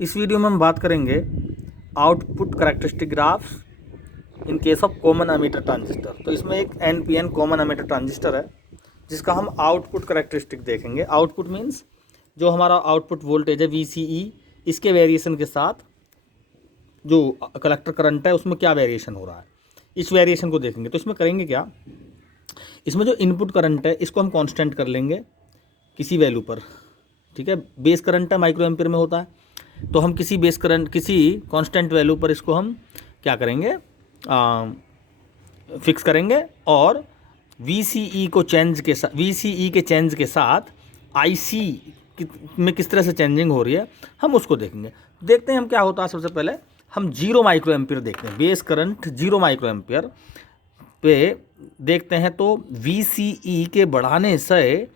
इस वीडियो में हम बात करेंगे output characteristic graphs in case of common emitter transistor. तो इसमें एक एनपीएन कॉमन एमिटर ट्रांजिस्टर है जिसका हम आउटपुट करैक्टरिस्टिक देखेंगे। आउटपुट मीन्स जो हमारा आउटपुट वोल्टेज है VCE, इसके वेरिएशन के साथ जो कलेक्टर करंट है उसमें क्या वेरिएशन हो रहा है, इस वेरिएशन को देखेंगे। तो इसमें करेंगे क्या, इसमें जो इनपुट करंट है इसको हम कांस्टेंट कर लेंगे किसी वैल्यू पर, ठीक है। बेस करंट है माइक्रो एम्पियर में होता है, तो हम किसी बेस करंट किसी कांस्टेंट वैल्यू पर इसको हम क्या करेंगे, फिक्स करेंगे और VCE को चेंज के साथ, VCE के चेंज के साथ IC में किस तरह से चेंजिंग हो रही है हम उसको देखेंगे। देखते हैं हम क्या होता है। सबसे पहले हम 0 माइक्रो एम्पियर देखते हैं, बेस करंट 0 माइक्रो एम्पियर पे देखते हैं। तो VCE के बढ़ाने से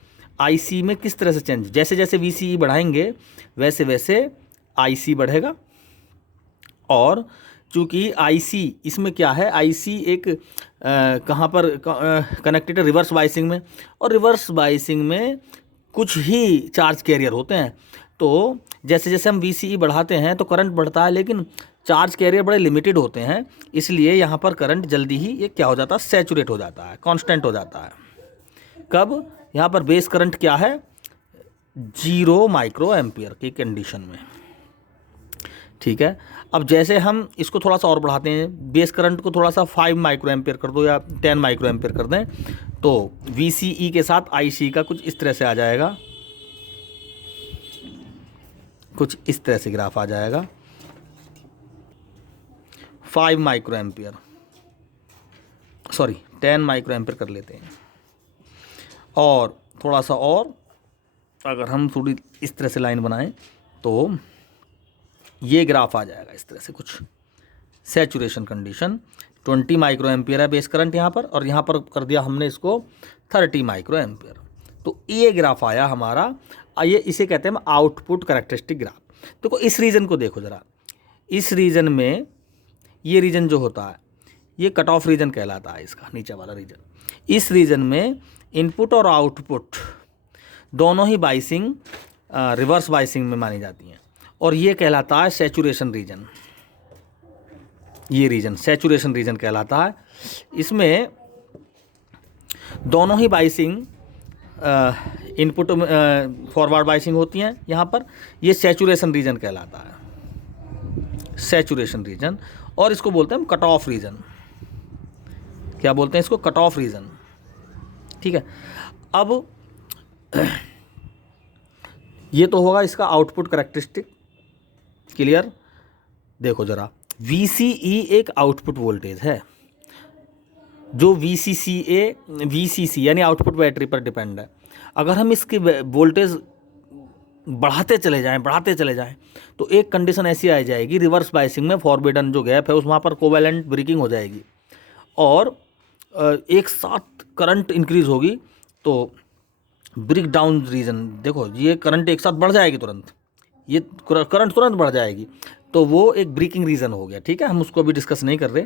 IC में किस तरह से चेंज, जैसे जैसे VCE बढ़ाएंगे वैसे वैसे IC बढ़ेगा। और चूँकि IC इसमें क्या है, IC एक कहाँ पर कनेक्टेड है, रिवर्स बाइसिंग में, और रिवर्स बाइसिंग में कुछ ही चार्ज कैरियर होते हैं। तो जैसे जैसे हम VCE बढ़ाते हैं तो करंट बढ़ता है, लेकिन चार्ज कैरियर बड़े लिमिटेड होते हैं, इसलिए यहाँ पर करंट जल्दी ही ये क्या हो जाता है, सैचुरेट हो जाता है, कांस्टेंट हो जाता है। कब, यहाँ पर बेस करंट क्या है, 0 माइक्रो एम्पियर की कंडीशन में, ठीक है। अब जैसे हम इसको थोड़ा सा और बढ़ाते हैं, बेस करंट को थोड़ा सा 5 माइक्रो एम्पियर कर दो या 10 माइक्रो एम्पियर कर दें, तो VCE के साथ IC का कुछ इस तरह से आ जाएगा, कुछ इस तरह से ग्राफ आ जाएगा। 5 micro ampere, sorry 10 micro ampere कर लेते हैं, और थोड़ा सा और अगर हम थोड़ी इस तरह से लाइन बनाएं तो ये ग्राफ आ जाएगा इस तरह से, कुछ सैचुरेशन कंडीशन। 20 माइक्रो एम्पियर है बेस करंट यहाँ पर, और यहाँ पर कर दिया हमने इसको 30 माइक्रो एम्पियर। तो ये ग्राफ आया हमारा, ये इसे कहते हैं आउटपुट करैक्टरिस्टिक ग्राफ। देखो इस रीजन को देखो ज़रा, इस रीजन में ये रीजन जो होता है ये कट ऑफ रीजन कहलाता है, इसका नीचे वाला रीजन। इस रीजन में इनपुट और आउटपुट दोनों ही बाइसिंग रिवर्स बाइसिंग में मानी जाती हैं, और ये कहलाता है सैचुरेशन रीजन। ये रीजन सैचुरेशन रीजन कहलाता है। इसमें दोनों ही बाइसिंग इनपुट फॉरवर्ड बाइसिंग होती हैं यहाँ पर, ये सैचुरेशन रीजन कहलाता है, सैचुरेशन रीजन। और इसको बोलते हैं हम कट ऑफ रीजन। क्या बोलते हैं इसको, कट ऑफ रीजन, ठीक है। अब ये तो होगा इसका आउटपुट करैक्टरिस्टिक, क्लियर। देखो जरा, VCE एक आउटपुट वोल्टेज है जो VCC यानी आउटपुट बैटरी पर डिपेंड है। अगर हम इसकी वोल्टेज बढ़ाते चले जाएं तो एक कंडीशन ऐसी आ जाएगी, रिवर्स बाइसिंग में फॉरबिडन जो गैप है उस वहाँ पर कोवैलेंट ब्रेकिंग हो जाएगी, और एक साथ करंट इंक्रीज होगी, तो ब्रेक डाउन रीजन, देखो ये करंट एक साथ बढ़ जाएगी तुरंत, ये करंट तुरंत बढ़ जाएगी, तो वो एक ब्रेकिंग रीज़न हो गया, ठीक है। हम उसको अभी डिस्कस नहीं कर रहे,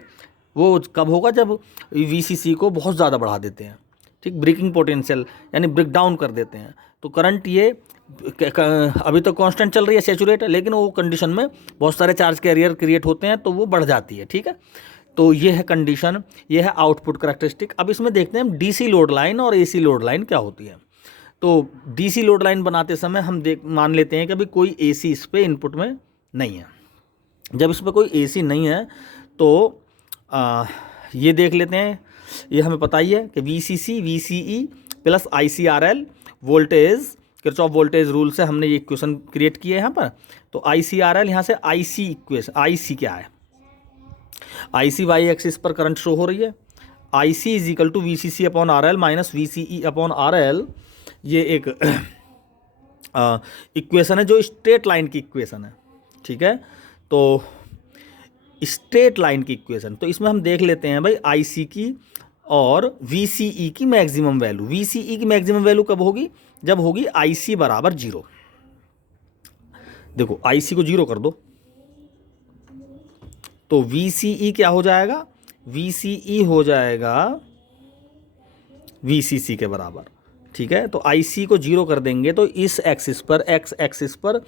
वो कब होगा जब VCC को बहुत ज़्यादा बढ़ा देते हैं, ठीक, ब्रेकिंग पोटेंशियल यानी ब्रेक डाउन कर देते हैं, तो करंट ये अभी तो कांस्टेंट चल रही है, सैचुरेट है, लेकिन वो कंडीशन में बहुत सारे चार्ज कैरियर क्रिएट होते हैं तो वो बढ़ जाती है, ठीक है। तो ये है कंडीशन, ये है आउटपुट करैक्टरिस्टिक। अब इसमें देखते हैं हम DC लोड लाइन और AC लोड लाइन क्या होती है। तो DC लोड लाइन बनाते समय हम मान लेते हैं कि अभी कोई AC इस पर इनपुट में नहीं है। जब इस पर कोई AC नहीं है तो ये देख लेते हैं, ये हमें पता ही है कि VCC VCE plus ICRL voltage, Kirchhoff voltage rule से हमने ये इक्वेशन क्रिएट किए हैं यहाँ पर। तो ICRL यहाँ से IC इक्वेशन, IC क्या है, IC y एक्सिस पर करंट शो हो रही है, IC is equal to VCC upon RL minus VCE upon RL। ये एक इक्वेशन है जो स्ट्रेट लाइन की इक्वेशन है, ठीक है। तो स्ट्रेट लाइन की इक्वेशन, तो इसमें हम देख लेते हैं भाई IC की और VCE की मैक्सिमम वैल्यू। VCE की मैक्सिमम वैल्यू कब होगी, जब होगी IC बराबर 0। देखो IC को 0 कर दो तो VCE क्या हो जाएगा, VCE हो जाएगा VCC के बराबर, ठीक है। तो IC को 0 कर देंगे तो इस एक्सिस पर, x एक्सिस पर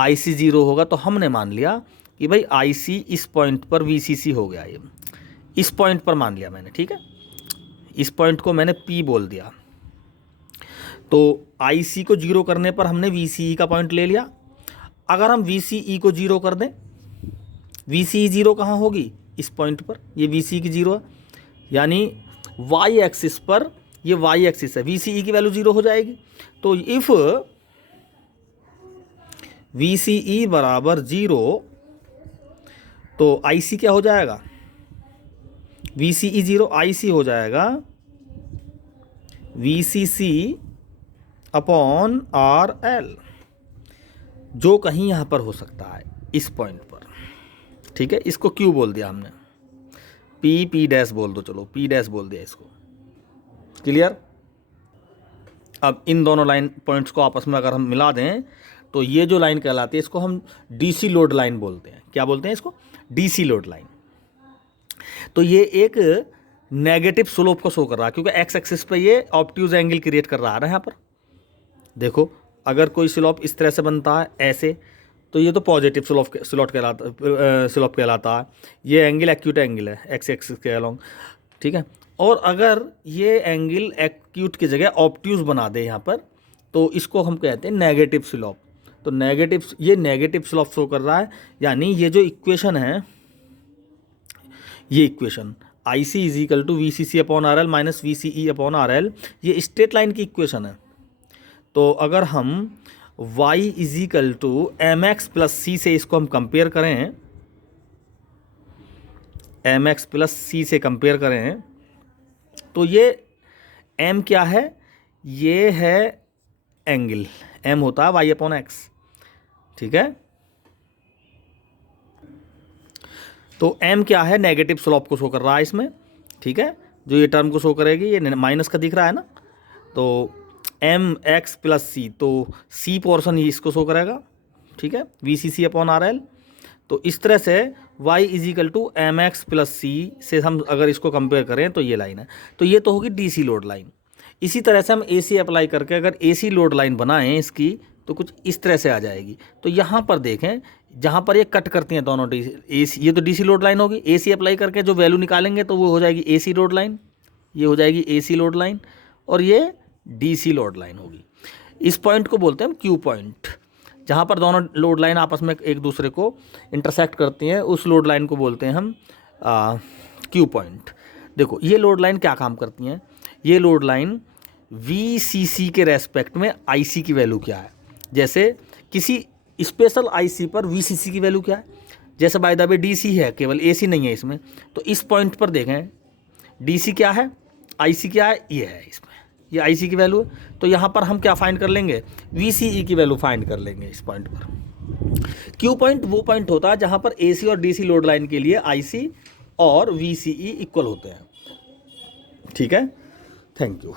IC 0 होगा। तो हमने मान लिया कि भाई IC इस पॉइंट पर VCC हो गया, ये इस पॉइंट पर मान लिया मैंने, ठीक है। इस पॉइंट को मैंने P बोल दिया। तो IC को 0 करने पर हमने VCE का पॉइंट ले लिया। अगर हम VCE को 0 कर दें, VCE 0 कहाँ होगी? इस पॉइंट पर, ये VCE की 0 है, यानी y एक्सिस पर, ये y एक्सिस है, VCE की वैल्यू 0 हो जाएगी। तो इफ़ VCE बराबर 0 तो IC क्या हो जाएगा? VCE 0, IC हो जाएगा VCC अपॉन RL, जो कहीं यहाँ पर हो सकता है इस पॉइंट पर, ठीक है। इसको Q बोल दिया हमने, P डैश बोल दो, चलो P डैश बोल दिया इसको। क्लियर? अब इन दोनों लाइन पॉइंट्स को आपस में अगर हम मिला दें तो ये जो लाइन कहलाती है इसको हम DC लोड लाइन बोलते हैं। क्या बोलते हैं इसको? DC load line. तो ये एक नेगेटिव स्लोप को शो कर रहा है, क्योंकि एक्स एक्सिस पे ये ऑब्ट्यूज एंगल क्रिएट कर रहा है ना। यहाँ पर देखो, अगर कोई स्लोप इस तरह से बनता है ऐसे, तो ये तो पॉजिटिव स्लोप कहलाता है। ये एंगल एक्यूट एंगल है एक्स एक्सिस के अलोंग, ठीक है। और अगर ये एंगल एक्यूट की जगह ऑब्ट्यूज बना दे यहाँ पर, तो इसको हम कहते हैं नेगेटिव स्लोप। तो ये नेगेटिव स्लोप शो कर रहा है, यानी ये जो इक्वेशन है, ये equation IC is equal to VCC upon RL minus VCE upon RL, ये स्ट्रेट लाइन की इक्वेशन है। तो अगर हम y is equal to MX plus C से इसको हम कंपेयर करें, MX प्लस C से कंपेयर करें, तो ये M क्या है? ये है एंगल, M होता है y अपॉन x, ठीक है। तो M क्या है? नेगेटिव स्लोप को शो कर रहा है इसमें, ठीक है। जो ये टर्म को शो करेगी, ये माइनस का दिख रहा है ना, तो MX प्लस C, तो C पोर्शन ही इसको शो करेगा, ठीक है, VCC अपॉन RL। तो इस तरह से y is equal to MX plus C से हम अगर इसको कंपेयर करें तो ये लाइन है। तो ये तो होगी DC लोड लाइन। इसी तरह से हम AC अप्लाई करके अगर AC लोड लाइन बनाएं इसकी, तो कुछ इस तरह से आ जाएगी। तो यहाँ पर देखें, जहाँ पर ये कट करती हैं दोनों AC, ये तो DC लोड लाइन होगी। AC अप्लाई करके जो वैल्यू निकालेंगे तो वो हो जाएगी AC लोड लाइन, ये हो जाएगी AC लोड लाइन, और ये DC लोड लाइन होगी। इस पॉइंट को बोलते हैं हम Q पॉइंट। जहाँ पर दोनों लोड लाइन आपस में एक दूसरे को इंटरसेक्ट करती हैं, उस लोड लाइन को बोलते हैं हम Q पॉइंट। देखो, ये लोड लाइन क्या काम करती हैं? ये लोड लाइन VCC के रेस्पेक्ट में IC की वैल्यू क्या है, जैसे किसी स्पेशल IC पर VCC की वैल्यू क्या है। जैसे बाय द वे DC है, केवल AC नहीं है इसमें, तो इस पॉइंट पर देखें DC क्या है, IC क्या है, ये है इसमें, ये IC की वैल्यू है। तो यहाँ पर हम क्या फाइंड कर लेंगे? VCE की वैल्यू फाइंड कर लेंगे इस पॉइंट पर। Q पॉइंट वो पॉइंट होता है जहाँ पर AC और DC लोड लाइन के लिए IC और VCE इक्वल होते हैं, ठीक है। Thank you.